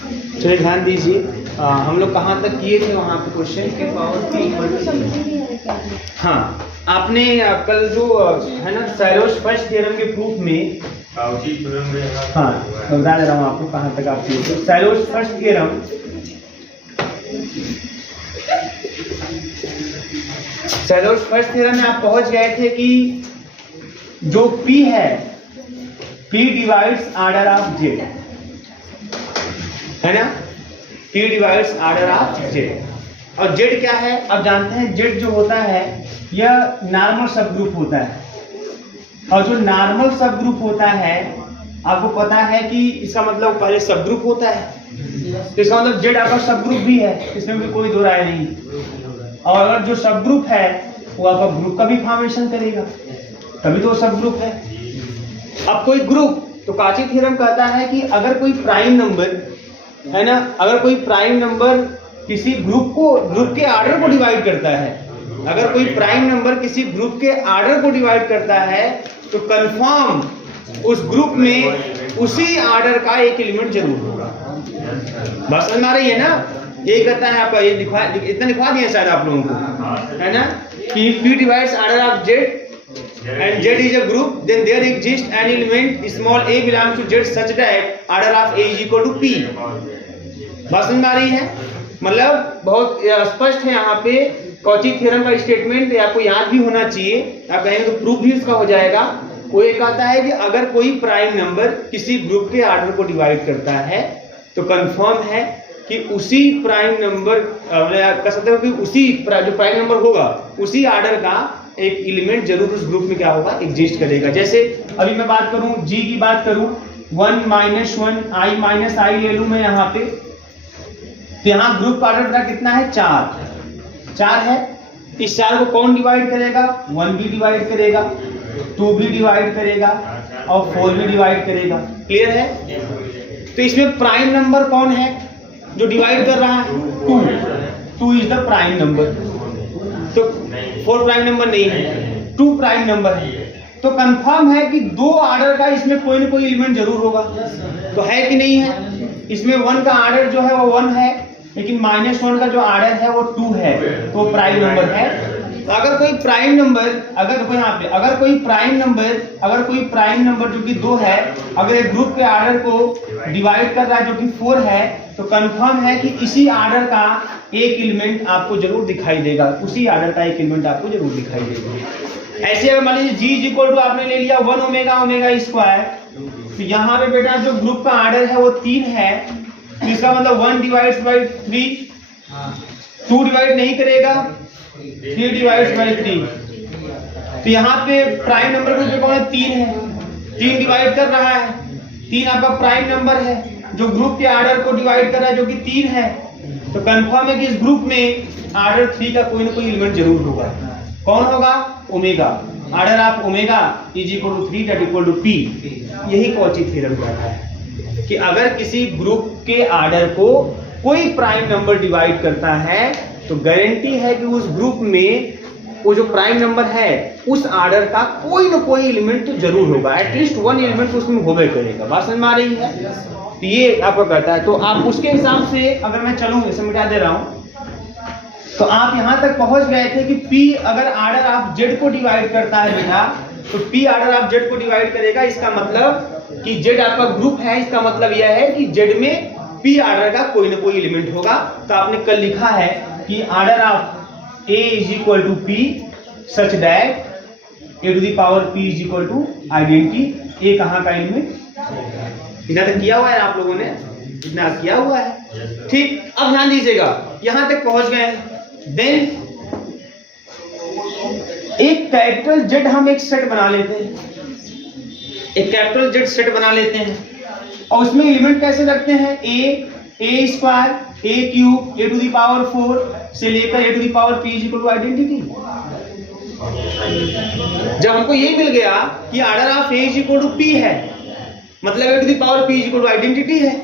चलिए ध्यान दीजिए, हम लोग कहाँ तक किए थे वहाँ पे क्वेश्चन के पावर पी। हाँ, आपने कल जो है ना सैरोज फर्स्ट थ्योरम के प्रूफ में, हाँ मैं बता दे रहा हूँ आपको कहाँ तक आप किए थे। सैरोज फर्स्ट थ्योरम, सैरोज फर्स्ट थ्योरम में आप पहुंच गए थे कि जो P है, P divides order of Z, है ना, P divides order of Z। और Z क्या है, अब जानते हैं Z जो होता है यह नॉर्मल सब ग्रुप होता है। और जो नॉर्मल सब ग्रुप होता है आपको पता है कि इसका मतलब पहले सब ग्रुप होता है, तो इसका मतलब Z आपका सब ग्रुप भी है, इसमें भी कोई दो राय नहीं। और अगर जो सब ग्रुप है वो आपका ग्रुप का भी फॉर्मेशन करेगा, तभी तो सब ग्रुप है। अब कोई ग्रुप, तो काची थ्योरम कहता है कि अगर कोई प्राइम नंबर है ना, अगर कोई प्राइम नंबर किसी ग्रुप के आर्डर को डिवाइड करता है, अगर कोई प्राइम नंबर किसी ग्रुप के आर्डर को डिवाइड करता है तो कंफर्म उस ग्रुप में उसी आर्डर का एक एलिमेंट जरूर होगा। बस समझ आ रही है ना, ये कहता है आपका, ये इतना लिखवा दिया शायद आप लोगों को, है ना, कि P divides order of Z and Z is a group, then there exists an element small a belongs to Z such that order of A is equal to P। बात समझ में आ रही है, मतलब बहुत स्पष्ट है यहाँ पे कॉची थ्योरम का स्टेटमेंट, आपको याद भी होना चाहिए, आप कहेंगे तो प्रूफ भी उसका हो जाएगा। वो ये कहता है कि अगर कोई प्राइम नंबर किसी ग्रुप के आर्डर को डिवाइड करता है तो कंफर्म है कि उसी प्राइम नंबर कह सकते हो कि उसी जो प्राइम नंबर होगा उसी आर्डर का एक एलिमेंट जरूर उस ग्रुप में क्या होगा, एग्जिस्ट करेगा। जैसे अभी मैं बात करूं G की बात करूं, 1 - 1 I - I ले लूं मैं यहाँ पे, तो यहाँ ग्रुप आर्डर मेरा कितना है, 4 है। इस 4 को कौन डिवाइड करेगा, 1 भी डिवाइड करेगा, 2 भी डिवाइड करेगा और 4 भी डिवाइड करेगा। क्लियर है? तो इसमें प्राइम नंबर कौन है जो डिवाइड कर रहा है, 2 इज द प्राइम नंबर, तो 4 प्राइम नंबर नहीं है, 2 प्राइम नंबर है। तो कंफर्म है कि 2 आर्डर का इसमें कोई ना कोई एलिमेंट जरूर होगा। तो है कि नहीं है, इसमें 1 का आर्डर जो है वो 1 है, लेकिन -1 का जो आर्डर है वो 2 है, तो प्राइम नंबर है। तो अगर कोई प्राइम नंबर, अगर कोई प्राइम नंबर जो कि 2 है, अगर एक ग्रुप के आर्डर को डिवाइड कर रहा है जो कि 4 है, तो कंफर्म है कि इसी आर्डर का एक एलिमेंट आपको जरूर दिखाई देगा, उसी आर्डर का एक एलिमेंट आपको जरूर दिखाई देगा। ऐसे अगर मान लीजिए G आपने ले लिया 1 ओमेगा स्क्वायर, तो यहाँ पे बेटा जो ग्रुप का आर्डर है वो 3 है, तो इसका मतलब 1 डिवाइड्स बाई 3, 2 डिवाइड नहीं करेगा, 3 डिवाइड्स बाई 3। तो यहाँ पे प्राइम नंबर ग्रुप कौन है, 3 है, 3 डिवाइड कर रहा है, 3 आपका प्राइम नंबर है जो ग्रुप के आर्डर को डिवाइड कर रहा है जो कि 3 है। तो कंफर्म है कि इस ग्रुप में आर्डर 3 का कोई ना कोई एलिमेंट जरूर होगा। कौन होगा, omega, order of omega is equal to 3 that equal to P। यही कॉची थ्योरम कहता है कि अगर किसी ग्रुप के आर्डर को कोई प्राइम नंबर डिवाइड करता है तो गारंटी है कि उस ग्रुप में वो जो प्राइम नंबर है उस आर्डर का कोई ना कोई एलिमेंट तो जरूर होगा, एटलीस्ट 1 एलिमेंट उसमें होबे करेगा। बात समझ में आ रही है? तो ये आपको कहता है। तो आप उसके हिसाब से अगर मैं चलूँ, इसे मिटा दे रहा हूँ, तो आप यहाँ तक पहुंच गए थे कि P अगर आर्डर ऑफ Z को डिवाइड करता है बेटा, तो P आर्डर ऑफ Z को डिवाइड करेगा, इसका मतलब कि Z आपका ग्रुप है, इसका मतलब यह है कि Z में P आर्डर का कोई ना कोई एलिमेंट होगा। तो आपने कल लिखा है कि order of A is equal to P such that A to the power P is equal to identity. A कहाँ का एलिमेंट, इतना तक किया हुआ है आप लोगों ने, इतना किया हुआ है, ठीक। अब ध्यान दीजिएगा, यहां तक पहुंच गए। देन एक कैपिटल Z हम एक सेट बना लेते हैं, एक कैपिटल Z सेट बना लेते हैं और उसमें एलिमेंट कैसे रखते हैं, a square, a cube, a to the power 4 से लेकर a to the power p is equal to identity. जब हमको ये मिल गया कि order of a is equal to p है, मतलब a to the power p is equal to identity है,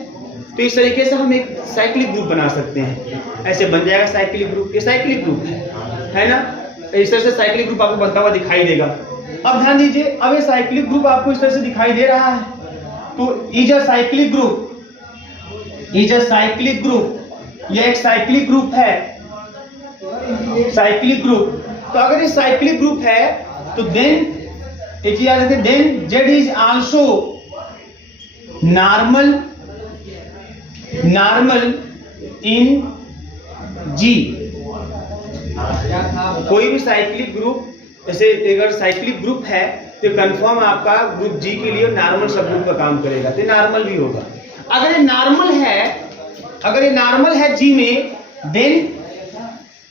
तो इस तरीके से हम एक साइक्लिक ग्रुप बना सकते हैं। ऐसे बन जाएगा साइक्लिक ग्रुप, ये साइक्लिक ग्रुप है ना, इस तरह से साइक्लिक ग्रुप आपको बनता हुआ दिखाई देगा। अब ध्यान दीजिए, अब ये साइक्लिक ग्रुप आपको इस तरह से दिखाई दे रहा है, तो is a cyclic group is a cyclic group, यह एक साइक्लिक ग्रुप है, साइक्लिक ग्रुप। तो अगर ये साइक्लिक ग्रुप है तो देन एक याद रखें, then Z is also normal, normal in G. कोई भी साइक्लिक ग्रुप, जैसे अगर साइक्लिक ग्रुप है तो कंफर्म आपका ग्रुप जी के लिए नॉर्मल सब ग्रुप का काम करेगा, तो नॉर्मल भी होगा। अगर ये नॉर्मल है, अगर ये नॉर्मल है जी में, then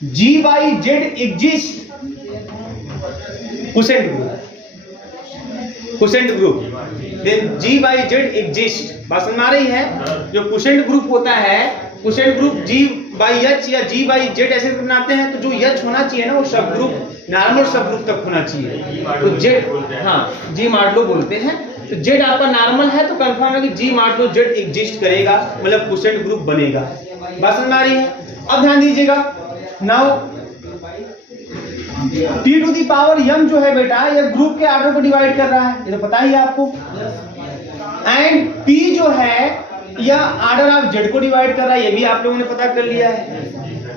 G by Z exist quotient group, quotient group, then G by Z exist. बात समझ में आ रही है? जो क्वोशेंट ग्रुप होता है, quotient group G by H या जी बाई जेड ऐसे बनाते हैं, तो जो एच होना चाहिए ना वो सब ग्रुप नॉर्मल सब ग्रुप तक होना चाहिए। तो जेड, हाँ जी मॉडलो बोलते हैं। तो जेड आपका नॉर्मल है तो कंफर्म है कि जी मॉडलो जेड एग्जिस्ट करेगा, मतलब क्वोशेंट ग्रुप बनेगा। बात समझ में आ रही है? अब ध्यान दीजिएगा, now p to the power m जो है बेटा, ये ग्रुप के आर्डर को डिवाइड कर रहा है, ये तो पता ही है आपको। एंड p जो है यह आर्डर ऑफ z को डिवाइड कर रहा है, ये भी आप लोगों ने पता कर लिया है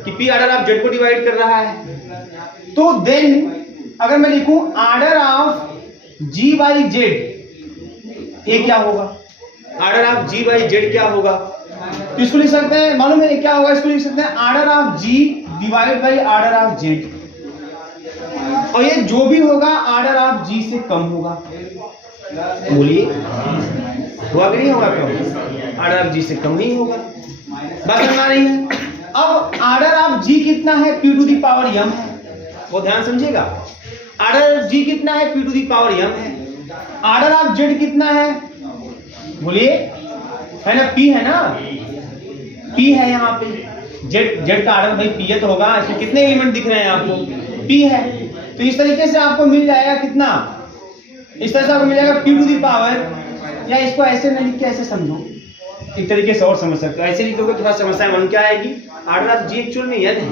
कि p आर्डर ऑफ z को डिवाइड कर रहा है। तो देन अगर मैं लिखूं order of g by Z, ये क्या होगा? Order of g by Z क्या होगा? तो इसको लिख सकते हैं, मालूम है क्या होगा? इसको लिख सकते हैं order of g divide by order of z, और ये जो भी होगा आर्डर ऑफ g से कम होगा। बोलिए हुआ कि नहीं होगा? कम, आर्डर ऑफ g से कम नहीं होगा। बात समझ आ रही है? अब आर्डर ऑफ g कितना है? p to the power m है, वो ध्यान समझिएगा। आर्डर ऑफ g कितना है? p to the power m है। आर्डर ऑफ z कितना है? बोलिए, है ना? p है ना, p है यहाँ पे। z का आर्डर भाई p है तो होगा। इसमें कितने एलिमेंट दिख रहे हैं आपको? p है। तो इस तरीके से आपको मिल जाएगा कितना? इस तरह से आपको मिल जाएगा p टू दी पावर, या इसको ऐसे न लिख के ऐसे समझो, एक तरीके से और समझ सकते हो। ऐसे लिखोगे थोड़ा समस्या मन क्या आएगी? आर्डर ऑफ g एक्चुअल में n है,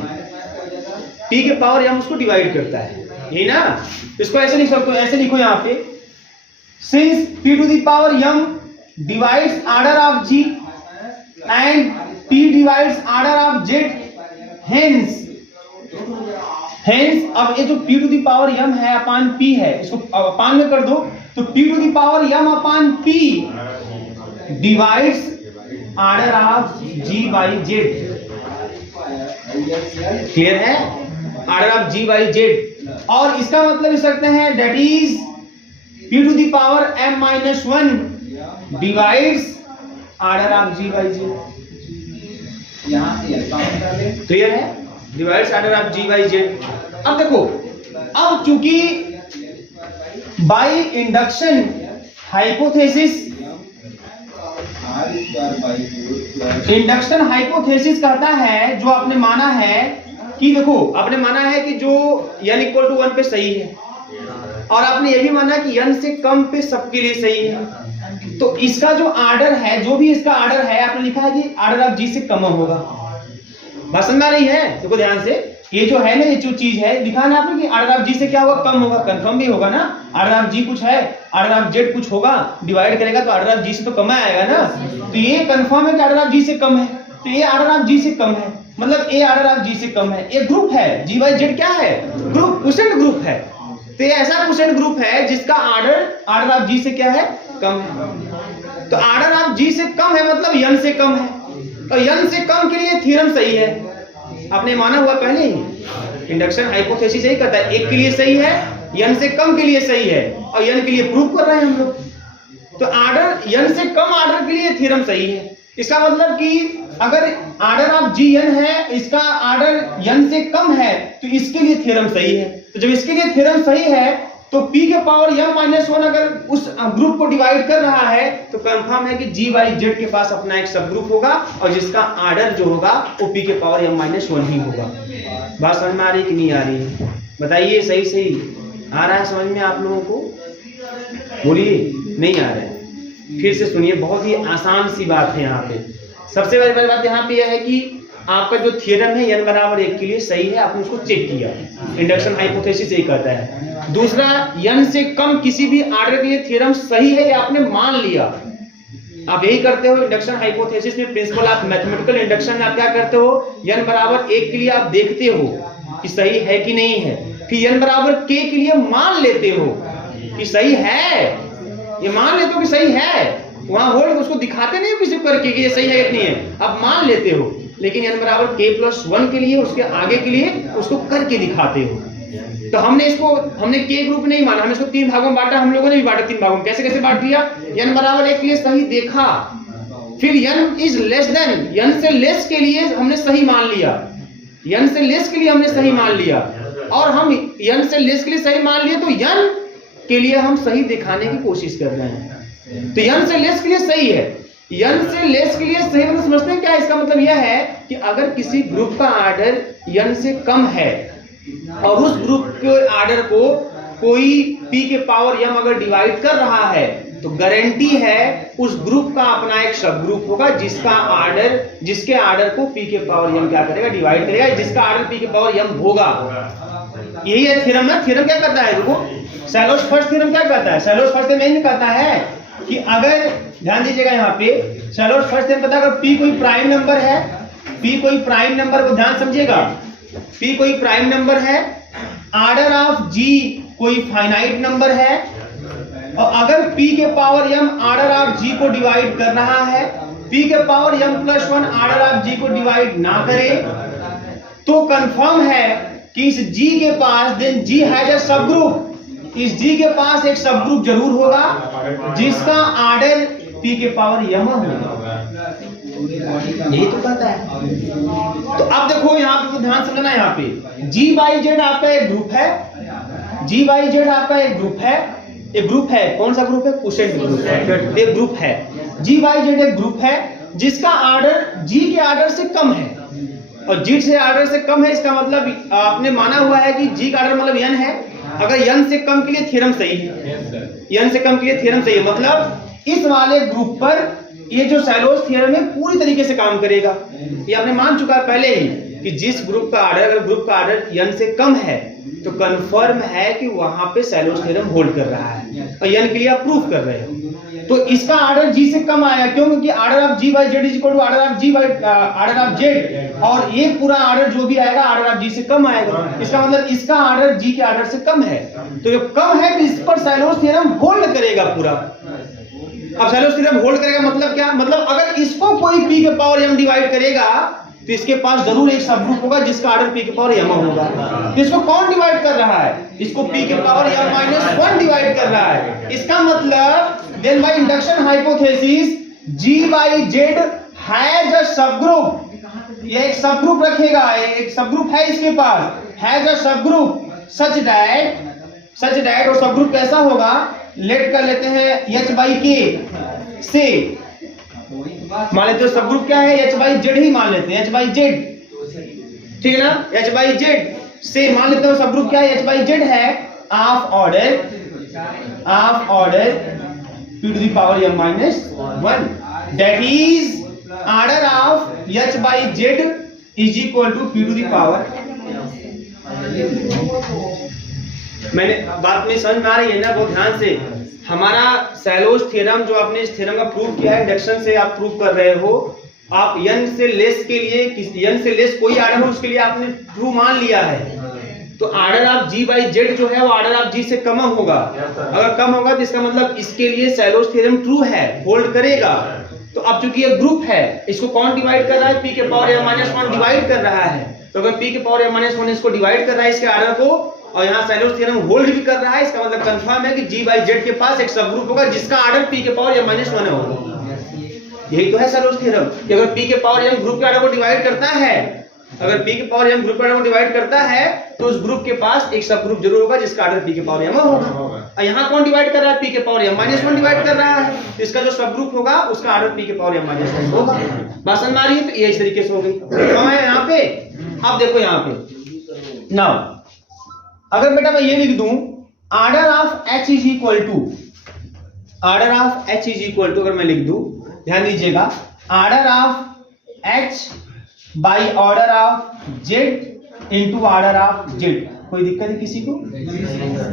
p के पावर m उसको डिवाइड करता है, यही ना? इसको ऐसे लिख सकते हो, ऐसे लिखो यहाँ पे, since p to the power m divides order of g and p divides order of z, hence अब ये जो p to the power m है अपान p है, इसको अपान में कर दो तो p to the power m upon p divides order of g by z। Clear है? Order of g by z। और इसका मतलब लिख सकते हैं that is p to the power m minus 1 divides order of g by z। Clear है? Divides order of g by z। अब देखो, अब चूंकि by induction hypothesis, induction hypothesis कहता है, जो आपने माना है कि देखो, आपने माना है कि जो n इक्वल टू 1 पे सही है, और आपने ये भी माना कि n से कम पे सबके लिए सही है। तो इसका जो आर्डर है, जो भी इसका आर्डर है, आपने लिखा है कि आर्डर ऑफ g से कम होगा। बात समझ आ रही है? देखो ध्यान से, ये जो है ना, ये जो चीज है लिखा है ना आपने कि आर्डर ऑफ g से क्या होगा? कम होगा। कंफर्म भी होगा ना, आर्डर ऑफ g कुछ है, आर्डर ऑफ z कुछ होगा, डिवाइड करेगा तो आर्डर ऑफ g से तो कम आएगा ना। तो ये कंफर्म है कि आर्डर ऑफ g से कम है, तो ये आर्डर ऑफ g से कम है, मतलब ए आर्डर ऑफ g से कम है। ये ग्रुप है, g बाई z क्या है? ग्रुप, क्वोशेंट ग्रुप है। तो ये ऐसा क्वोशेंट ग्रुप है जिसका आर्डर ऑफ g से क्या है? कम है। तो आर्डर ऑफ g से कम है मतलब n से कम है, और n से कम के लिए थ्योरम सही है। आपने माना हुआ पहले ही, इंडक्शन हाइपोथेसिस यही कहता है, एक के लिए सही है, n से कम के लिए सही है, और n के लिए प्रूव कर रहे हैं हम लोग। तो आर्डर n से कम आर्डर के लिए थ्योरम सही है। इसका मतलब कि अगर आर्डर ऑफ gn है, इसका आर्डर n से कम है, तो इसके लिए थ्योरम सही है। तो जब इसके लिए थ्योरम सही है तो p के पावर m माइनस 1 अगर उस ग्रुप को डिवाइड कर रहा है तो कंफर्म है कि g बाई z के पास अपना एक सब ग्रुप होगा, और जिसका आर्डर जो होगा वो p के पावर m माइनस 1 ही होगा। बात समझ में आ रही कि नहीं आ रही है? बताइए, सही सही आ रहा है समझ में आप लोगों को? बोलिए, नहीं आ रहा है? फिर से सुनिए, बहुत ही आसान सी बात है यहाँ पे। सबसे पहली बात यहाँ पे यह है कि आपका जो थ्योरम है n बराबर 1 के लिए सही है, आपने उसको चेक किया, इंडक्शन हाइपोथेसिस यही कहता है। दूसरा, n से कम किसी भी आर्डर के लिए थ्योरम सही है, ये आपने मान लिया। आप यही करते हो इंडक्शन हाइपोथेसिस में, प्रिंसिपल ऑफ मैथमेटिकल इंडक्शन में आप क्या करते हो, n बराबर 1 के लिए आप देखते हो कि सही है कि नहीं है, फिर n बराबर k के लिए मान लेते हो कि सही है, ये मान लेते हो कि सही है, वहां होल्ड उसको दिखाते नहीं हो किसी करके कि ये सही है कि नहीं है, आप मान लेते हो, लेकिन n बराबर k+1 के लिए उसके आगे के लिए उसको करके दिखाते हो। तो हमने k ग्रुप नहीं माना, हमने इसको 3 भागों में बांटा, हम लोगों ने भी बांटा 3 भागों में। कैसे कैसे बांट दिया, n बराबर 1 के लिए सही देखा, फिर n is less than, n से लेस के लिए हमने सही मान लिया, n से लेस के लिए हमने सही मान लिया, और हम n से लेस के लिए सही मान लिए तो n के लिए हम सही दिखाने की कोशिश कर रहे हैं। तो n से लेस के लिए सही है, n से लेस के लिए सही मतलब समझते हैं क्या, इसका मतलब यह है कि अगर किसी ग्रुप का आर्डर n से कम है और उस ग्रुप के आर्डर को कोई p के पावर m अगर डिवाइड कर रहा है तो गारंटी है उस ग्रुप का अपना एक सब ग्रुप होगा जिसके आर्डर को p के पावर m क्या करेगा, डिवाइड करेगा, जिसका आर्डर p के पावर m होगा। यही है थ्योरम है। थ्योरम क्या कहता है, देखो सैलोस फर्स्ट थ्योरम क्या कहता है, सैलोस फर्स्ट थ्योरम यही कहता है कि अगर, ध्यान दीजिएगा यहाँ पे सैलोस फर्स्ट थ्योरम कहता है अगर p कोई प्राइम नंबर है, p कोई प्राइम नंबर को ध्यान समझिएगा, p कोई प्राइम नंबर है, आर्डर ऑफ g कोई फाइनाइट नंबर है, और अगर p के power m order of g को डिवाइड कर रहा है, p के power m+1 order of g को डिवाइड ना करे, तो कंफर्म है कि इस g के पास देन g हैज अ सब ग्रुप, इस g के पास एक सब ग्रुप जरूर होगा जिसका आर्डर p के पावर m होगा। यही तो कहता है। तो अब देखो यहाँ पे तो ध्यान समझना, यहाँ पे g/z आपका एक ग्रुप है, g/z आपका एक ग्रुप है, एक ग्रुप है, कौन सा ग्रुप है, क्वोशिएंट ग्रुप है, एक ग्रुप है, g/z एक ग्रुप है जिसका आर्डर g के आर्डर से कम है, और g से आर्डर से कम है, इसका मतलब आपने माना हुआ है कि g का आर्डर मतलब n है, अगर n से कम के लिए थ्योरम सही है, n से कम के लिए थ्योरम सही है, मतलब इस वाले ग्रुप पर ये जो सैलोस थ्योरम है पूरी तरीके से काम करेगा। ये आपने मान चुका है पहले ही कि जिस ग्रुप का आर्डर, अगर ग्रुप का आर्डर n से कम है तो कंफर्म है कि वहां पे सैलोस थ्योरम होल्ड कर रहा है, और n के लिए आप प्रूफ कर रहे हो। तो इसका आर्डर g से कम आया, क्यों, क्योंकि order of g/z is equal to order of z, और ये पूरा आर्डर जो भी आएगा आर्डर ऑफ g से कम आएगा, इसका मतलब इसका आर्डर g के आर्डर से कम है, तो जब कम है तो इस पर सैलोस थ्योरम होल्ड करेगा पूरा। अब सैलोस थ्योरम होल्ड करेगा मतलब क्या, मतलब अगर इसको कोई p के पावर m डिवाइड करेगा तो इसके पास जरूर एक सब ग्रुप होगा जिसका आर्डर p के पावर m होगा। तो इसको कौन डिवाइड कर रहा है, इसको p के पावर m-1 डिवाइड कर रहा है। इसका मतलब then by induction hypothesis g/z has a subgroup, ये एक सब ग्रुप रखेगा, एक सब ग्रुप है इसके पास, हैज अ सब ग्रुप सच दैट, और सब ग्रुप कैसा होगा, लेट कर लेते हैं h/k से, मान लेते हो सब ग्रुप क्या है, h/z ही मान लेते हैं, h/z, ठीक है ना, h/z से मान लेते हो सब ग्रुप क्या है, h/z है of order p to the power m-1, that is order of h/z is equal to p to the power। मैंने बात में समझ में आ रही है ना, बहुत ध्यान से। हमारा सैलोस थ्योरम जो आपने इस थ्योरम का प्रूव किया है, इंडक्शन से आप प्रूव कर रहे हो, आप n से लेस के लिए, n से लेस कोई आर्डर हो उसके लिए आपने ट्रू मान लिया है, तो आर्डर ऑफ g/z जो है वो आर्डर ऑफ g से कम होगा, अगर कम होगा तो इसका मतलब इसके लिए सैलोस थ्योरम ट्रू है, होल्ड करेगा। तो अब चूंकि ये ग्रुप है, इसको कौन डिवाइड कर रहा है, p के पावर m-1 डिवाइड कर रहा है, तो अगर p के पावर m-1 इसको डिवाइड कर रहा है इसके आर्डर को, और यहाँ सैलोस थ्योरम होल्ड भी कर रहा है, इसका मतलब कंफर्म है कि g/z के पास एक सब ग्रुप होगा जिसका आर्डर p के पावर m-1 होगा। यही तो है सैलोस थ्योरम कि अगर p के पावर m ग्रुप के आर्डर को डिवाइड करता है, अगर p के पावर m ग्रुप के आर्डर को डिवाइड करता है तो उस ग्रुप के पास एक सब ग्रुप जरूर होगा जिसका आर्डर p के पावर m होगा। और यहाँ कौन डिवाइड कर रहा है, p के पावर m-1 डिवाइड कर रहा है, तो इसका जो सब ग्रुप होगा उसका आर्डर p के पावर m-1 होगा। बात समझ में आ रही है, तो ये इस तरीके से हो गई। तो है यहाँ पे, अब देखो यहाँ पे नाउ अगर बेटा मैं ये लिख दूं order of h is equal to, order of h is equal to, अगर मैं लिख दूं, ध्यान दीजिएगा, order of h by order of z into order of z, कोई दिक्कत है किसी को,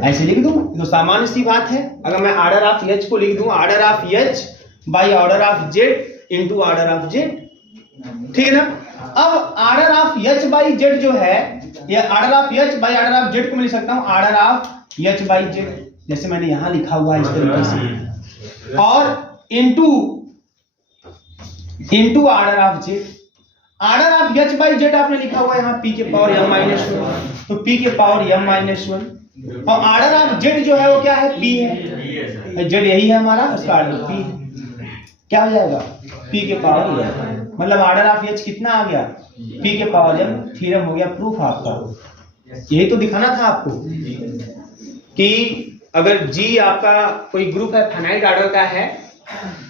ऐसे लिख दूं तो सामान्य सी बात है। अगर मैं ऑर्डर ऑफ h को लिख दूं, order of h by order of Z into order of Z, ठीक है ना। अब order of H by Z जो है, ये order of H by order of Z को मैं लिख सकता हूं order of H by Z, जैसे मैंने यहां लिखा हुआ है इस तरीके से, और into order of z. Order of H by Z आपने लिखा हुआ है यहाँ पी के पावर m माइनस 1, तो पी के पावर m माइनस 1, और ऑर्डर ऑफ जेड जो है वो क्या है, p है, जेड यही है हमारा, उसका ऑर्डर p है, क्या हो जाएगा p के पावर m, मतलब ऑर्डर ऑफ h कितना आ गया, p के पावर m, थ्योरम हो गया प्रूफ आपका। यही तो दिखाना था आपको कि अगर G आपका कोई ग्रुप है फाइनाइट ऑर्डर का है,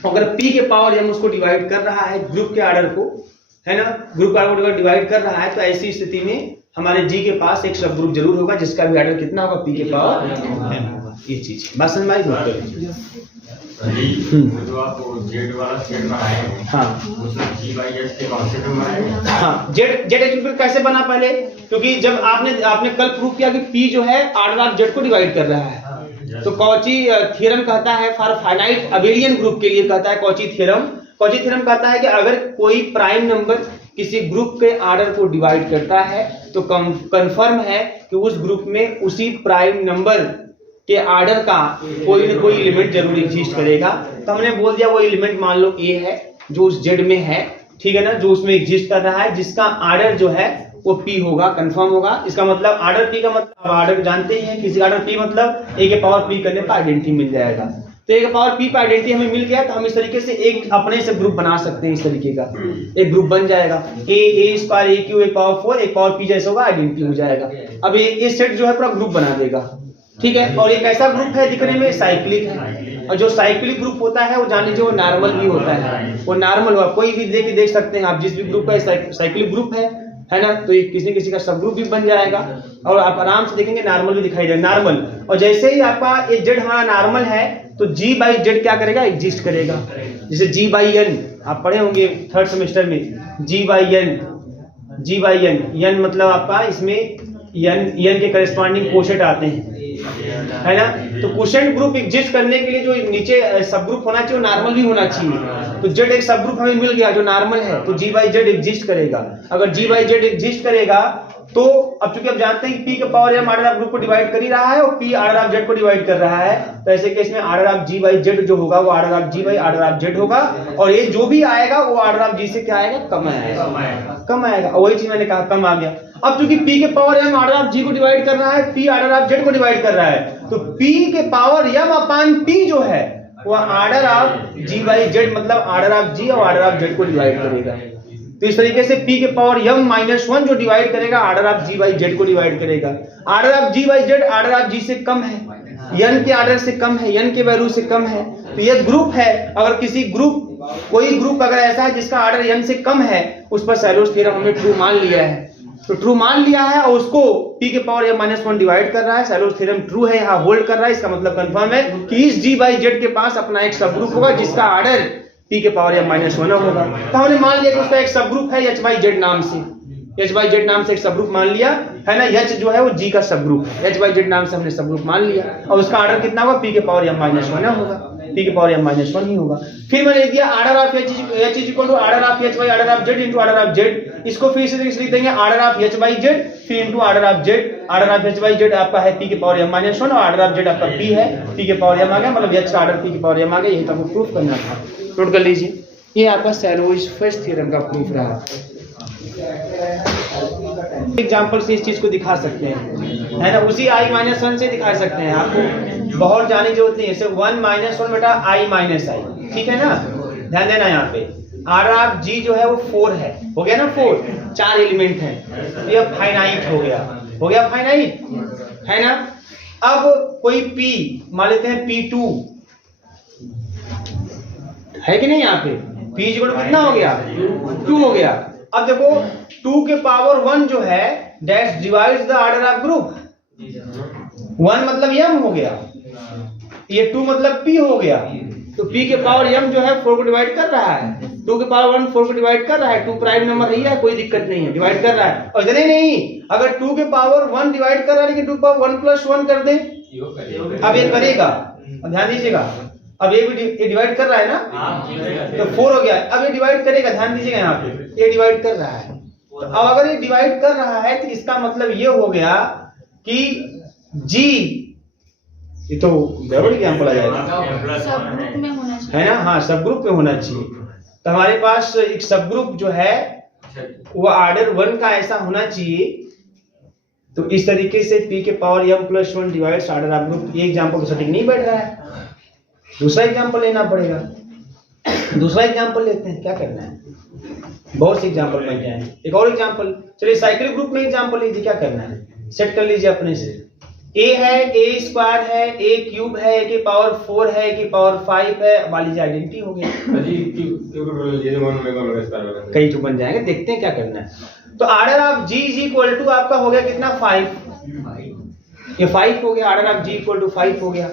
अगर p के पावर m उसको डिवाइड कर रहा है ग्रुप के ऑर्डर को, है ना, ग्रुप ऑर्डर को डिवाइड कर रहा है, तो ऐसी स्थिति में हमारे G के पास एक सब ग्रुप जरूर होगा जिसका भी ऑर्डर कितना होगा, p के पावर m। ये चीज बात समझ में आई? जो आप जेड वाला सेट बनाए हैं, हाँ उसमें G बाई H के कॉन्सेप्ट में बनाए हैं। हाँ, जेड एक्चुअली कैसे बना पहले, क्योंकि जब आपने कल प्रूव किया कि p जो है ऑर्डर ऑफ जेड को डिवाइड कर रहा है, तो कॉची थ्योरम कहता है फॉर फाइनाइट अबेलियन ग्रुप के लिए कहता है कॉची थ्योरम कहता है कि अगर कोई प्राइम नंबर किसी ग्रुप के ऑर्डर को डिवाइड करता है तो कंफर्म है कि उस ग्रुप में उसी प्राइम नंबर के ऑर्डर का कोई न कोई एलिमेंट जरूर एग्जिस्ट करेगा। तो हमने बोल दिया वो एलिमेंट मान लो ए है जो उस जेड में है, ठीक है ना, जो उसमें एग्जिस्ट कर रहा है, जिसका ऑर्डर जो है वो p होगा, कंफर्म होगा। इसका मतलब ऑर्डर p का मतलब ऑर्डर जानते ही हैं, किसी ऑर्डर p मतलब a के पावर p करने पर आइडेंटिटी मिल जाएगा। तो a के पावर p पर आइडेंटिटी हमें मिल गया, तो हम इस तरीके से एक अपने से ग्रुप बना सकते हैं, इस तरीके का एक ग्रुप बन जाएगा, a स्क्वायर a क्यू एक पावर 4 एक पावर p जैसा होगा, आइडेंटिटी हो जाएगा। अब ये सेट जो है पूरा ग्रुप बना देगा, ठीक है। और एक ऐसा ग्रुप है दिखने में साइक्लिक है, और जो साइक्लिक ग्रुप होता है वो जान लीजिए वो नॉर्मल भी होता है, वो नॉर्मल हुआ कोई भी देख सकते हैं आप, जिस भी ग्रुप का साइक्लिक ग्रुप है ना, तो ये किसी न किसी का सब ग्रुप भी बन जाएगा, और आप आराम से देखेंगे नॉर्मल भी दिखाई देगा, नॉर्मल। और जैसे ही आपका ये जेड हमारा नॉर्मल है तो जी बाई जेड क्या करेगा, एग्जिस्ट करेगा। जैसे जी बाई एन आप पढ़े होंगे थर्ड सेमेस्टर में, जी बाई एन, एन मतलब आपका इसमें एन के करेस्पॉन्डिंग कोशेंट आते हैं, है ना। तो कोशेंट ग्रुप एग्जिस्ट करने के लिए जो नीचे सब ग्रुप होना चाहिए वो नॉर्मल भी होना चाहिए। तो जेड एक सब ग्रुप हमें मिल गया जो नॉर्मल है, तो जी बाई जेड एग्जिस्ट करेगा। अगर जी बाई जेड एग्जिस्ट करेगा तो अब चूंकि आप जानते हैं कि p के power m order of group को डिवाइड कर ही रहा है और p ऑर्डर ऑफ जेड को डिवाइड कर रहा है, तो ऐसे केस में order of g by Z जो होगा वो order of g by order of Z होगा, और ये जो भी आएगा वो ऑर्डर ऑफ g से क्या आएगा, कम आएगा। और वही चीज मैंने कहा कम आ गया। अब चूंकि p के power m order of g को डिवाइड कर रहा है, p ऑर्डर ऑफ जेड को डिवाइड कर रहा है, तो p के पावर m अपान p जो है वो order of g by Z मतलब ऑर्डर ऑफ g और ऑर्डर ऑफ जेड को डिवाइड करेगा। तो इस तरीके से p के पावर m माइनस 1 जो डिवाइड करेगा order of g by Z को डिवाइड करेगा। Order of g by Z order of g से कम है, n के ऑर्डर से कम है, n के वैल्यू से कम है, तो ये ग्रुप है। अगर किसी कोई ग्रुप अगर ऐसा है जिसका ऑर्डर n से कम है, उस पर सैलोस थ्योरम हमने ट्रू मान लिया है, तो ट्रू मान लिया है और उसको p के पावर m माइनस 1 डिवाइड कर रहा है, सैलोस थ्योरम ट्रू है, यहाँ होल्ड कर रहा है। इसका मतलब कंफर्म है कि इस g बाई जेड के पास अपना एक सब ग्रुप होगा जिसका ऑर्डर p के पावर m माइनस 1 होगा। तो हमने मान लिया कि उसका एक सब ग्रुप है h बाई जेड नाम से, h बाई जेड नाम से एक सब ग्रुप मान लिया है ना, h जो है वो g का सब ग्रुप है, h बाई जेड नाम से हमने सब ग्रुप मान लिया, और उसका ऑर्डर कितना होगा, p के पावर m माइनस 1 होगा, p के पावर m माइनस 1 ही होगा। फिर मैंने दिया order of h is equal to order of h by order of z into order of z. इसको फिर से लिख देंगे order of h by z फिर into order of z. Order of h by z आपका है p के power m minus 1 और ऑर्डर ऑफ जेड आपका p है, p के पावर m आ गया, मतलब h का ऑर्डर p के पावर m आ गया। यही तो आपको प्रूफ करना था, नोट कर लीजिए। ये आपका सैलोस फर्स्ट थ्योरम का प्रूफ रहा। एग्जांपल से इस चीज को दिखा सकते हैं, है ना, उसी i माइनस 1 से दिखा सकते हैं, आपको बहुत जाने की जरूरत नहीं है। जैसे 1 माइनस 1 बेटा i माइनस i, ठीक है ना, ध्यान देना यहाँ पे। ऑर्डर ऑफ g जो है वो 4 है, हो गया ना, 4 4 एलिमेंट है, तो ये फाइनाइट हो गया फाइनाइट, है ना। अब कोई p मान लेते हैं p2 है कि नहीं, यहाँ पे p कितना हो गया, 2 हो गया। अब देखो 2 के पावर 1 जो है that divides the order of group, 1 मतलब m हो गया, ये 2 मतलब p हो गया, तो p के पावर m जो है 4 को डिवाइड कर रहा है, 2 के पावर 1 4 को डिवाइड कर रहा है, 2 प्राइम नंबर ही है, कोई दिक्कत नहीं है, डिवाइड कर रहा है। और इतने नहीं, अगर 2 के पावर 1 डिवाइड कर रहा है लेकिन 2 के पावर 1 प्लस 1 कर दे, अब ये करेगा, ध्यान दीजिएगा, अब ये डिवाइड कर रहा है ना, तो 4 हो गया। अब ये डिवाइड करेगा, ध्यान दीजिएगा यहाँ पे, ये डिवाइड कर रहा है। तो अब अगर ये डिवाइड कर रहा है तो इसका मतलब ये हो गया कि जी, ये तो गड़बड़ एग्जाम्पल आ जाएगा, सब ग्रुप में होना चाहिए, है ना। हाँ, सब ग्रुप में होना चाहिए। तो हमारे पास एक सब ग्रुप जो है वो ऑर्डर 1 का ऐसा होना चाहिए। तो इस तरीके से p के power m plus 1 divides order of group. ये एग्जाम्पल तो सटीक नहीं बैठ रहा है, दूसरा एग्जाम्पल लेना पड़ेगा। दूसरा एग्जाम्पल लेते हैं, क्या करना है, बहुत से एग्जाम्पल बन जाएंगे। एक और एग्जाम्पल, चलिए साइक्लिक ग्रुप में एग्जाम्पल लीजिए, क्या करना है, सेट कर लीजिए अपने से। a है, a स्क्वायर है, a क्यूब है, a के पावर 4 है, a के पावर 5 है, मान लीजिए आइडेंटिटी हो गया। कई तो बन जाएंगे, देखते हैं क्या करना है। तो order of g is equal to आपका हो गया कितना, 5। ये 5 हो गया, order of g equal to 5 हो गया,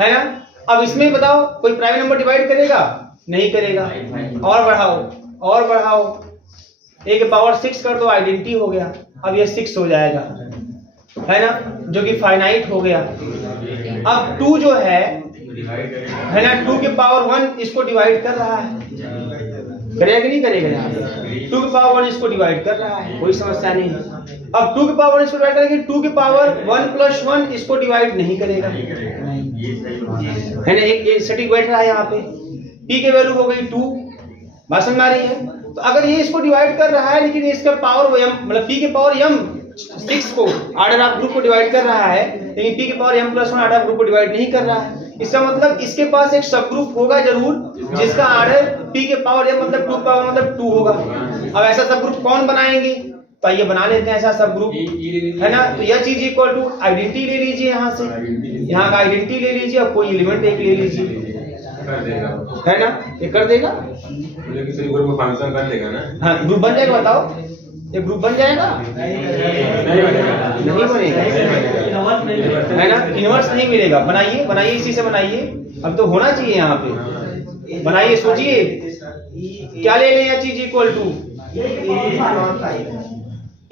है ना। अब इसमें बताओ कोई प्राइम नंबर डिवाइड करेगा, नहीं करेगा। और बढ़ाओ, और बढ़ाओ, a के पावर 6 कर दो, आइडेंटिटी हो गया। अब ये 6 हो जाएगा, है ना, जो कि फाइनाइट हो गया। अब 2 जो है ना, 2 के पावर 1 इसको डिवाइड कर रहा है, करेगा कि नहीं करेगा, यहाँ पे 2 के पावर 1 इसको डिवाइड कर रहा है, कोई समस्या नहीं। अब 2 के पावर 1 इसको डिवाइड करेंगे, 2 के पावर 1 प्लस 1 इसको डिवाइड नहीं करेगा, है ना। एक सटीक बैठ रहा है यहाँ पे। p की वैल्यू हो गई 2, बात समझ आ रही है। तो अगर ये इसको डिवाइड कर रहा है, लेकिन इसका पावर m मतलब p के पावर m 6 को ऑर्डर ऑफ ग्रुप को डिवाइड कर रहा है, लेकिन p के power m plus 1 order of group को डिवाइड नहीं कर रहा है। इसका मतलब इसके पास एक सब ग्रुप होगा जरूर, जिसका ऑर्डर p के पावर m मतलब 2 पावर मतलब 2 होगा। अब ऐसा सब ग्रुप कौन बनाएंगे, तो ये बना लेते हैं ऐसा सब ग्रुप, है ना। तो यह चीज इक्वल टू आइडेंटिटी ले लीजिए, यहाँ से यहाँ का आइडेंटिटी ले लीजिए, और कोई एलिमेंट एक ले लीजिए, है ना। ये कर देगा, हाँ ग्रुप बन जाएगा। बताओ ये ग्रुप बन जाएगा, नहीं बनेगा, है ना, इनवर्स नहीं मिलेगा। बनाइए, बनाइए, इसी से बनाइए। अब तो होना चाहिए यहाँ पे, बनाइए, सोचिए क्या ले लें। यह चीज इक्वल टू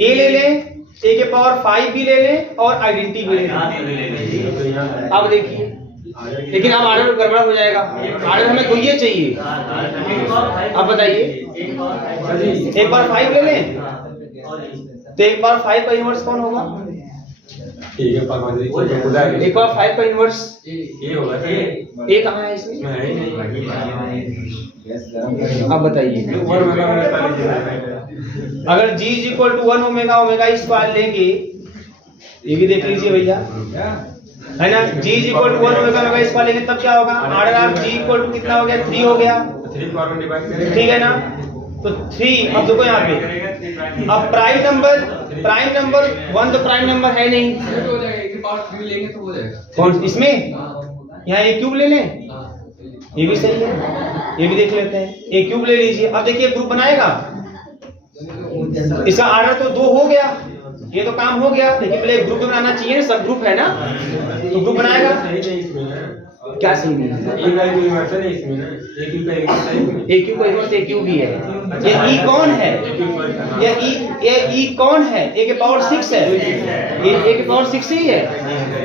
a ले लें, a के पावर 5 भी ले लें, और आइडेंटिटी भी ले लें। अब देखिए, लेकिन अब ऑर्डर गड़बड़ हो जाएगा, ऑर्डर हमें कोई ये चाहिए। अब बताइए, एक बार 5 ले लें, तो एक बार 5 का इनवर्स कौन होगा, एक बार 5 का इनवर्स a कहाँ है इसमें, अब बताइए। अगर g is equal to 1 omega omega square लेंगे, ये भी देख लीजिए भैया, है ना। g is equal to 1 omega omega square लेंगे तब क्या होगा, order of g equal to कितना हो गया, 3 हो गया, ठीक है ना। तो 3, अब देखो यहाँ पे, अब प्राइम नंबर 1 तो प्राइम नंबर है नहीं, कौन इसमें, यहाँ a क्यूब ले लें, ये भी सही है, ये भी देख लेते हैं, a क्यूब ले लीजिए। अब देखिए ग्रुप बनाएगा, इसका ऑर्डर तो 2 हो गया, ये तो काम हो गया, लेकिन पहले ग्रुप बनाना चाहिए ना, सब ग्रुप है ना, तो ग्रुप बनाएगा। क्या सही नहीं है, ए क्यू का इनवर्स ए क्यू भी है। ये ई कौन है, ये ई कौन है, ए के पावर 6 है, ये ए के पावर 6 ही है,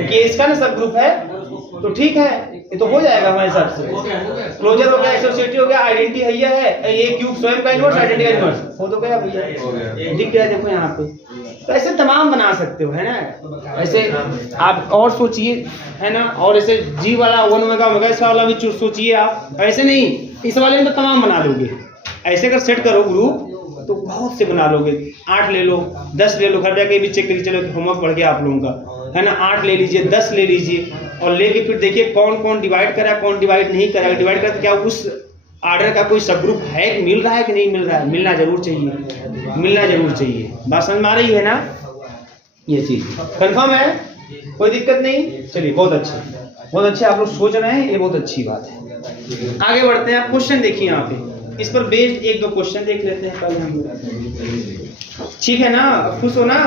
ये इसका ना सब ग्रुप है, तो ठीक है, ये तो हो जाएगा हमारे हिसाब से। क्लोजर हो गया, एसोसिएटिव हो गया, आइडेंटिटी है, ये क्यूब स्वयं का इनवर्स, आइडेंटिटी का इनवर्स हो तो गया भैया, दिख गया देखो यहाँ पे। तो ऐसे तमाम बना सकते हो, है ना। ऐसे आप और सोचिए, है ना, और ऐसे जी वाला 1 ओमेगा ओमेगा इस वाला भी सोचिए आप, ऐसे नहीं, इस वाले में तो तमाम बना लोगे। ऐसे अगर सेट करो ग्रुप तो बहुत से बना लोगे, 8 ले लो, 10 ले लो, घर जाके भी चेक करिए, चलो होमवर्क पढ़ गया आप लोगों का, है ना। 8 ले लीजिए, 10 ले लीजिए, और लेके फिर देखिए कौन कौन डिवाइड करा, कौन डिवाइड नहीं करा। डिवाइड करा तो क्या उस ऑर्डर का कोई सब ग्रुप है, मिल रहा है कि नहीं मिल रहा है, मिलना जरूर चाहिए, मिलना जरूर चाहिए। बात समझ में आ रही है ना, ये चीज कंफर्म है, कोई दिक्कत नहीं। चलिए बहुत अच्छा, बहुत अच्छे आप लोग सोच रहे हैं, ये बहुत अच्छी बात है। आगे बढ़ते हैं, आप क्वेश्चन देखिए यहाँ पे, इस पर बेस्ड 1-2 क्वेश्चन देख लेते हैं पहले हम, ठीक है ना। खुश हो ना,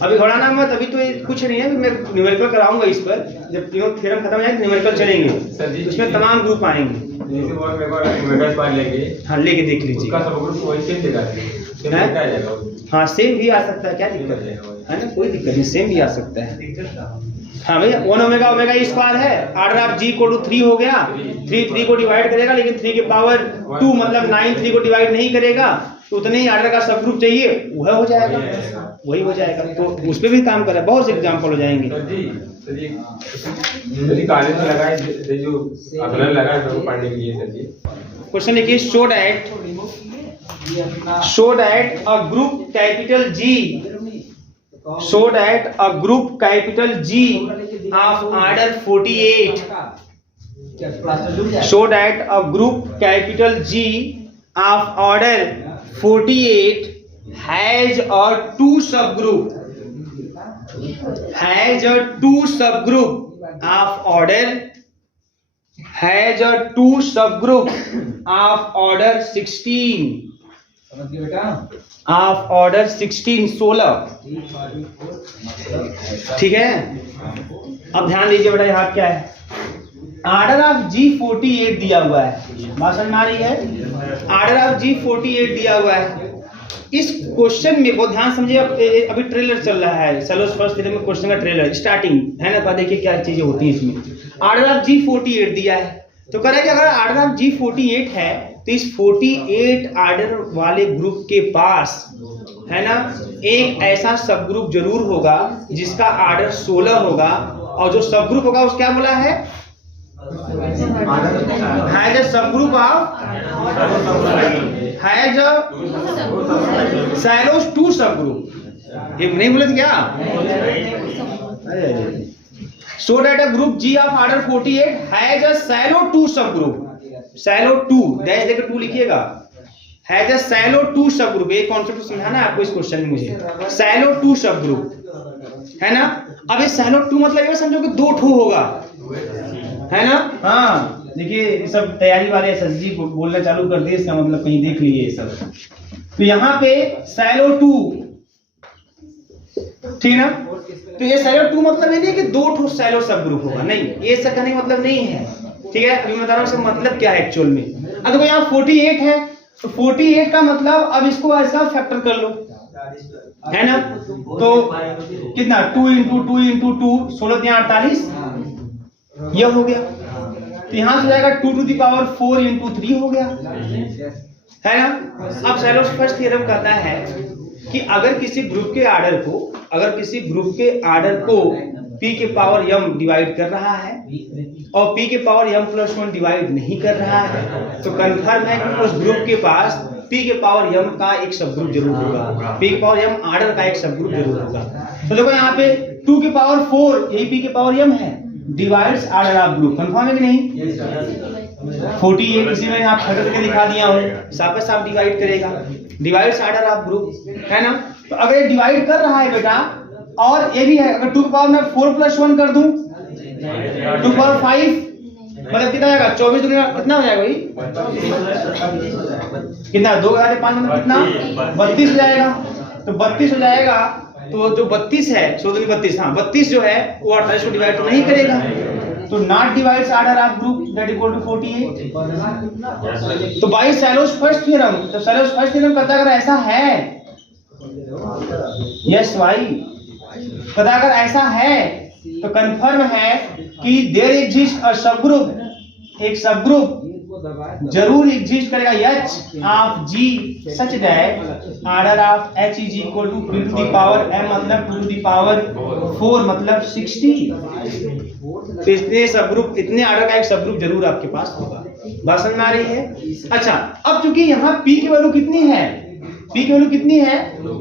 अभी घबराना मत, अभी तो ये कुछ नहीं है, मैं न्यूमेरिकल कराऊंगा इस पर, जब थ्योरम खत्म हो जाए न्यूमेरिकल चलेंगे, उसमें तमाम ग्रुप आएंगे। हाँ लेके देख लीजिए, हाँ सेम भी आ सकता है, क्या दिक्कत है ना, कोई दिक्कत नहीं, सेम भी आ सकता है। हाँ भैया 1 ओमेगा ओमेगा ई स्क्वायर है, order of G equal to 3 हो गया। 3 को डिवाइड करेगा, लेकिन 3 के पावर 2 मतलब 9 3 को डिवाइड नहीं करेगा, तो उतने ही ऑर्डर का सब ग्रुप चाहिए, वह हो जाएगा, वही हो जाएगा। तो उस पर भी काम करें, बहुत से एग्जाम्पल हो जाएंगे। क्वेश्चन लिखिए, show that a group capital G, show that a group capital G of order 48, show that a group capital G of order 48 has a 2 subgroup, has a 2 subgroup of order, has a 2 subgroup of order 16, of order 16 ठीक है। अब ध्यान दीजिए बेटा, यहाँ क्या है, order of जी 48 दिया हुआ है, बात समझ में आ रही है, ऑर्डर ऑफ जी 48 दिया हुआ है। इस क्वेश्चन में बहुत ध्यान समझिए, अभी ट्रेलर चल रहा है, सैलोस फर्स्ट थ्योरम में क्वेश्चन का ट्रेलर स्टार्टिंग है ना, देखिए क्या चीजें होती हैं इसमें। ऑर्डर ऑफ जी 48 दिया है, तो कह रहा है कि अगर ऑर्डर ऑफ जी 48 है तो इस 48 ऑर्डर वाले ग्रुप के पास है ना एक ऐसा सब ग्रुप जरूर होगा जिसका ऑर्डर 16 होगा, और जो सब ग्रुप होगा उस क्या बोला है, has a subgroup of, has a Sylow's 2 subgroup, ये नहीं बोले थे क्या? So that a group G of order 48 has a Sylow 2 सब ग्रुप, सैलो 2 डैश देकर 2 लिखिएगा, has a Sylow 2 subgroup, ये कॉन्सेप्ट समझाना है आपको इस क्वेश्चन में मुझे, सैलो 2 सब ग्रुप है ना। अब ये सैलो 2 मतलब ये समझो कि 2 ठो होगा, है ना। हाँ देखिए, सब तैयारी वाले एसएसजी बोलना चालू कर दिए, इसका मतलब कहीं देख लिए सब। तो यहाँ पे सैलो 2, ठीक ना, तो ये सैलो 2 मतलब ये नहीं कि 2 ठो सैलो सब ग्रुप होगा, नहीं, ये ऐसा कहने का मतलब नहीं है, ठीक है। अभी मैं बता रहा हूँ इसका मतलब क्या है एक्चुअल में। अब देखो यहाँ 48 है, तो 48 का मतलब अब इसको ऐसा फैक्टर कर लो, है ना, तो कितना 2 इंटू 2 इंटू 2 16 48, यह हो गया। तो यहाँ से जाएगा 2 टू द पावर 4 इंटू 3 हो गया, है ना। अब सैलोस फर्स्ट थ्योरम कहता है कि अगर किसी ग्रुप के ऑर्डर को, अगर किसी ग्रुप के ऑर्डर को p के पावर m डिवाइड कर रहा है और p के पावर m प्लस 1 डिवाइड नहीं कर रहा है, तो कन्फर्म है कि उस ग्रुप के पास p के पावर m का एक सब ग्रुप जरूर होगा, p के पावर m ऑर्डर का एक सब ग्रुप जरूर होगा। तो देखो यहाँ पे 2 के पावर 4 यही p के पावर m है, divides order of group, confirm है कि नहीं। 48 इसी में आप फैक्टर करके दिखा दिया हूँ, साफ साफ डिवाइड करेगा, डिवाइड्स ऑर्डर ऑफ ग्रुप, है ना। तो अगर ये डिवाइड कर रहा है बेटा, और ये भी है, अगर 2 के पावर में 4 प्लस 1 कर दूं 2 के पावर 5 मतलब कितना आएगा, 24 दूनी कितना हो जाएगा भाई, कितना 2 के 5 मतलब कितना 32 हो जाएगा। तो 32 हो जाएगा, तो जो 32 है 32, हाँ 32 जो है वो 28 को डिवाइड तो नहीं करेगा, तो not divides order of group that equal to 48। तो बाय सैलोस फर्स्ट थ्योरम, तो सैलोस फर्स्ट थ्योरम कहता है अगर ऐसा है, यस भाई, कहता अगर ऐसा है तो कंफर्म है कि देयर एग्जिस्ट अ सब ग्रुप, एक सब ग्रुप जरूर एग्जिस्ट करेगा H ऑफ G such that order of H is equal to 2 to the power m मतलब 2 टू द पावर 4 मतलब 60। तो इतने सब ग्रुप, इतने ऑर्डर का एक सब ग्रुप जरूर आपके पास होगा, बात समझ में आ रही है। अच्छा, अब चूंकि यहाँ p की वैल्यू कितनी है, p की वैल्यू कितनी है,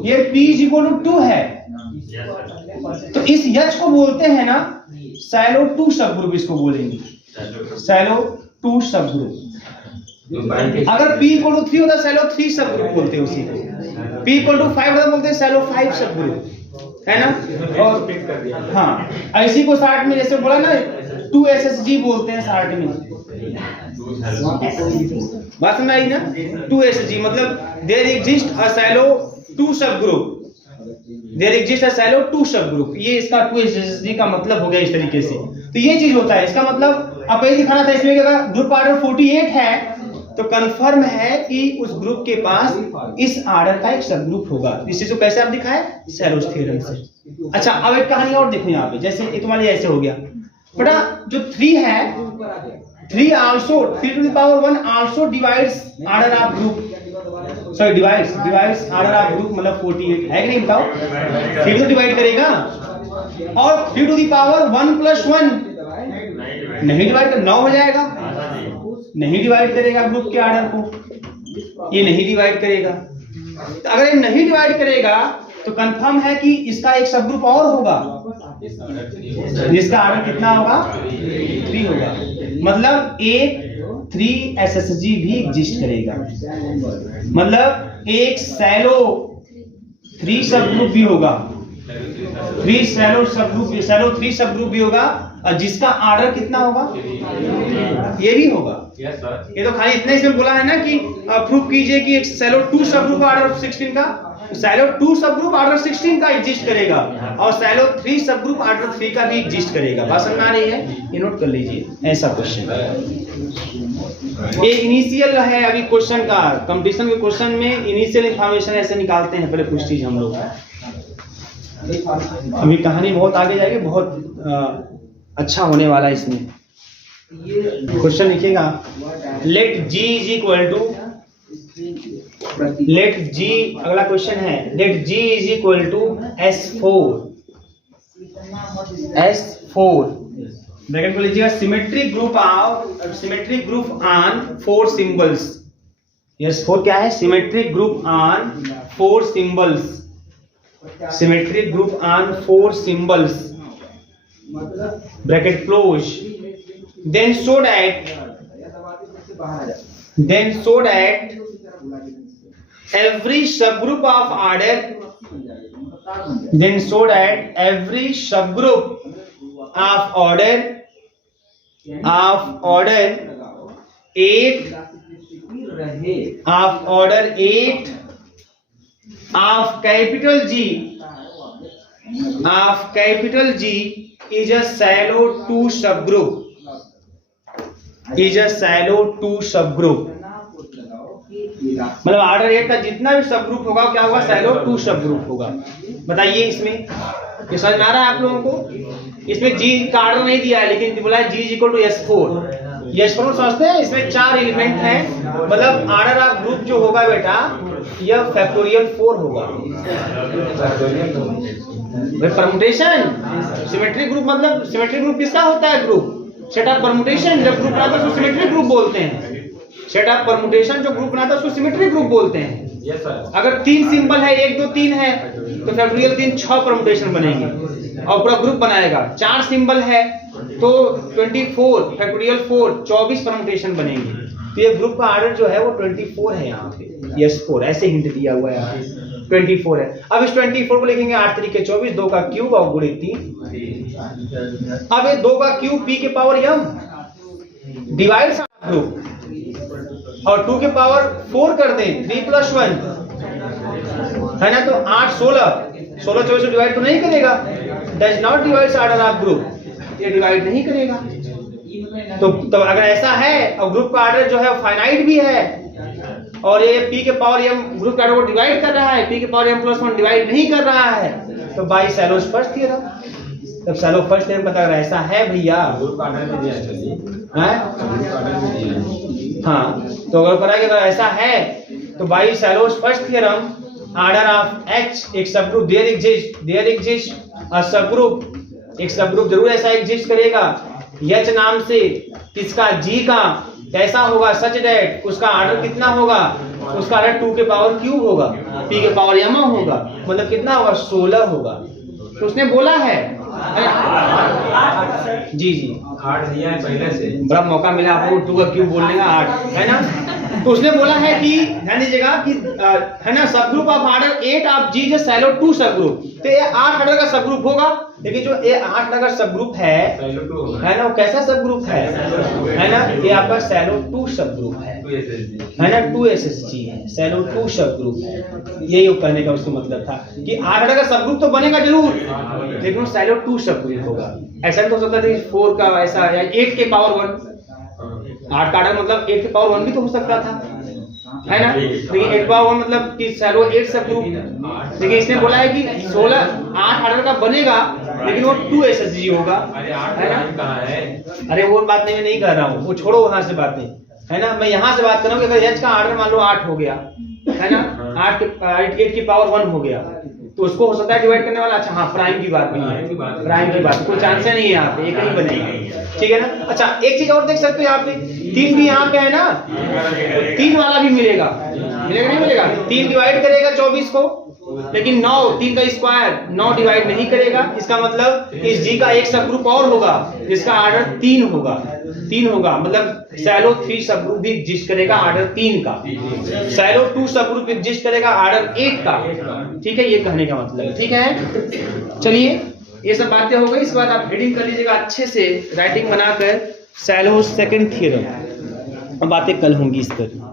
ये p इज इक्वल टू 2 है, तो इस H को बोलते हैं ना सैलो 2 सब ग्रुप, इसको बोलेंगे सैलो 2 सब ग्रुप। अगर p इक्वल टू 3 होता है सैलो 3 सब ग्रुप बोलते हैं उसी को, p इक्वल टू 5 होता बोलते हैं सैलो 5 सब ग्रुप, है ना। और हाँ ऐसी को शार्ट में जैसे बोला ना 2SSG बोलते हैं शार्ट में, बात समझ आई ना, 2SSG मतलब there exist a Sylow 2 subgroup, there exist a Sylow 2 subgroup, ये इसका 2SSG का मतलब हो गया इस तरीके से। तो ये चीज होता है, इसका मतलब अब ये दिखाना था इसमें कि अगर ग्रुप ऑर्डर 48 है तो कंफर्म है कि उस ग्रुप के पास इस आर्डर का एक सब ग्रुप होगा। इस चीज को कैसे आप दिखाए? सैलोस थ्योरम से। अच्छा, अब एक कहानी और देखो यहाँ पे, जैसे ये तुम्हारे ऐसे हो गया बेटा, जो 3 है, 3 also 3 to the power 1 also divides order of group, sorry divides order of group, मतलब 48 है कि नहीं बताओ? 3 तो डिवाइड करेगा, और 3 to the power 1 plus 1 नहीं डिवाइड कर, 9 हो जाएगा। नहीं डिवाइड करेगा ग्रुप के आर्डर को, ये नहीं डिवाइड करेगा। तो अगर ये नहीं डिवाइड करेगा तो कंफर्म है कि इसका एक सब ग्रुप और होगा, जिसका आर्डर कितना होगा? 3 होगा। मतलब एक 3 SSG भी एग्जिस्ट करेगा, मतलब एक सैलो 3 सब ग्रुप भी होगा, 3 सैलो सब ग्रुप, सैलो 3 सब ग्रुप भी होगा, और जिसका आर्डर कितना होगा? ये भी होगा। ये तो खाली इतना इसमें बोला है ना कि प्रूफ कीजिए कि एक सैलो 2 सब ग्रुप आर्डर 16 का, सैलो 2 सब ग्रुप आर्डर 16 का एग्जिस्ट करेगा, और सैलो 3 सब ग्रुप आर्डर 3 का भी एग्जिस्ट करेगा। बात समझ में आ रही है? ये नोट कर लीजिए, ऐसा क्वेश्चन ये इनिशियल है। अभी क्वेश्चन का कंपटीशन के क्वेश्चन में इनिशियल इंफॉर्मेशन ऐसे निकालते हैं पहले कुछ चीज हम लोग। अभी कहानी बहुत आगे जाएगी, बहुत अच्छा होने वाला है इसमें। क्वेश्चन लिखिएगा, let G is equal to, let G, अगला क्वेश्चन है, let G is equal to S4 bracket को लीजिएगा, symmetric group on 4 symbols. S4 क्या है? Symmetric group on 4 symbols, symmetric group on 4 symbols bracket close, then so that every subgroup of order, then so that every subgroup of order 8 of capital G is a shallow 2 subgroup, is a shallow 2 subgroup। मतलब order 8 का जितना भी सब group होगा क्या होगा? Cello 2 सब group होगा। बताइए इसमें ये समझ में आ रहा है आप लोगों को? इसमें G का ऑर्डर नहीं दिया है, लेकिन बोला है G is equal to S4। ये S4 समझते हैं, इसमें 4 एलिमेंट हैं, मतलब ऑर्डर ऑफ ग्रुप जो होगा बेटा यह फैक्टोरियल 4 होगा। परमुटेशन सिमेट्रिक ग्रुप, मतलब सिमेट्रिक ग्रुप किसका होता है? ग्रुप सेट ऑफ परमुटेशन जब ग्रुप बनाता है उसको सिमेट्रिक ग्रुप बोलते हैं। सेट ऑफ परमुटेशन जो ग्रुप बनाता है उसको सिमेट्रिक ग्रुप बोलते हैं। Yes sir. अगर 3 सिंबल है, 1 2 3 है, तो फैक्टोरियल 3 6 परमुटेशन बनेंगे और पूरा ग्रुप बनाएगा। 4 सिंबल है तो 24 फैक्टोरियल 4 24 परमुटेशन बनेंगे। तो ये ग्रुप का ऑर्डर जो है वो 24 है यहाँ पे, यस 4 ऐसे हिंट दिया हुआ है, 24 है। अब इस 24 को लिखेंगे 8 3 के 24, 2 का क्यूब और गुणे 3। अब ये 2 का क्यूब p के पावर m डिवाइड ग्रुप, और 2 के पावर 4 कर दें 3 + 1 है ना, तो 8 16 24 डिवाइड तो नहीं करेगा, does not divide order of group, ये डिवाइड नहीं करेगा। तो अगर ऐसा है और ग्रुप का ऑर्डर जो है फाइनाइट भी है और ये p के पावर m ग्रुप का ऑर्डर को डिवाइड कर रहा है, p के पावर m + 1 डिवाइड नहीं कर रहा है, तो बाय सैलोस फर्स्ट थ्योरम। तब सैलो फर्स्ट थ्योरम पता अगर ऐसा है भैया, ग्रुप का ऑर्डर में दिया है, ग्रुप का ऑर्डर में दिया है। हाँ, तो अगर पता अगर ऐसा है तो by Sylow's first theorem order of h एक सब ग्रुप देयर एग्जिस्ट अ सब ग्रुप, एक सब ग्रुप जरूर ऐसा एग्जिस्ट करेगा h नाम से, इसका g का कैसा होगा, सच दैट उसका ऑर्डर कितना होगा, उसका ऑर्डर 2 के पावर क्यूब होगा, p के पावर m होगा, मतलब कितना होगा 16 होगा। तो उसने बोला है जी 8 दिया है पहले से, बड़ा मौका मिला आपको 2 का क्यूब बोलने का, 8 है ना। तो उसने बोला है कि ध्यान दीजिएगा कि है ना, subgroup of order 8 of G is Sylow 2 सब ग्रुप। तो ये 8 ऑर्डर का सब ग्रुप होगा, लेकिन जो ये 8 ऑर्डर का सब ग्रुप है ना, वो कैसा सब ग्रुप है ना, ये आपका सैलो 2 सब ग्रुप है ना, 2 SSG है, सैलो 2 सब ग्रुप है। यही वो कहने का उसका मतलब था कि 8 ऑर्डर का सब ग्रुप तो बनेगा जरूर, लेकिन वो सैलो 2 सब ग्रुप होगा। ऐसा नहीं हो सकता 4 का ऐसा या 8 के पावर 1 8 का ऑर्डर मतलब 8 की पावर 1 भी तो हो सकता था, है ना। लेकिन 8 पावर 1 मतलब कि शैलो 8 सब ग्रुप, लेकिन इसने बोला है कि 16 8 ऑर्डर का बनेगा लेकिन वो 2 SHG होगा, है ना। अरे वो बात नहीं, मैं नहीं कर रहा हूँ, वो छोड़ो वहां से बातें, है ना। मैं यहाँ से बात कर रहा हूँ कि अगर H का ऑर्डर मान लो 8 हो गया, है ना, 8 की पावर 1 हो गया, तो उसको हो सकता है डिवाइड करने वाला। अच्छा हाँ, प्राइम की बात नहीं है, प्राइम की बात कोई चांस नहीं है यहाँ पे, एक ही बनेगा, ठीक है ना। अच्छा एक चीज और देख सकते हो यहाँ पे 3 भी यहाँ पे है ना, 3 वाला भी मिलेगा, मिलेगा नहीं मिलेगा। 3 डिवाइड करेगा 24 को, लेकिन 9 3 का स्क्वायर 9 डिवाइड नहीं करेगा। इसका मतलब इस जी का एक सब ग्रुप और होगा जिसका ऑर्डर 3 होगा, 3 होगा, मतलब शैलो 3 सब ग्रुप भी एग्जिस्ट करेगा ऑर्डर 3 का, शैलो 2 सब ग्रुप एग्जिस्ट करेगा ऑर्डर 8 का, ठीक है, ये कहने का मतलब है, ठीक है। चलिए ये सब बातें हो गई, इसके बाद आप रीडिंग कर लीजिएगा अच्छे से, राइटिंग बनाकर शैलो सेकंड थ्योरम, बातें कल होंगी इस पर।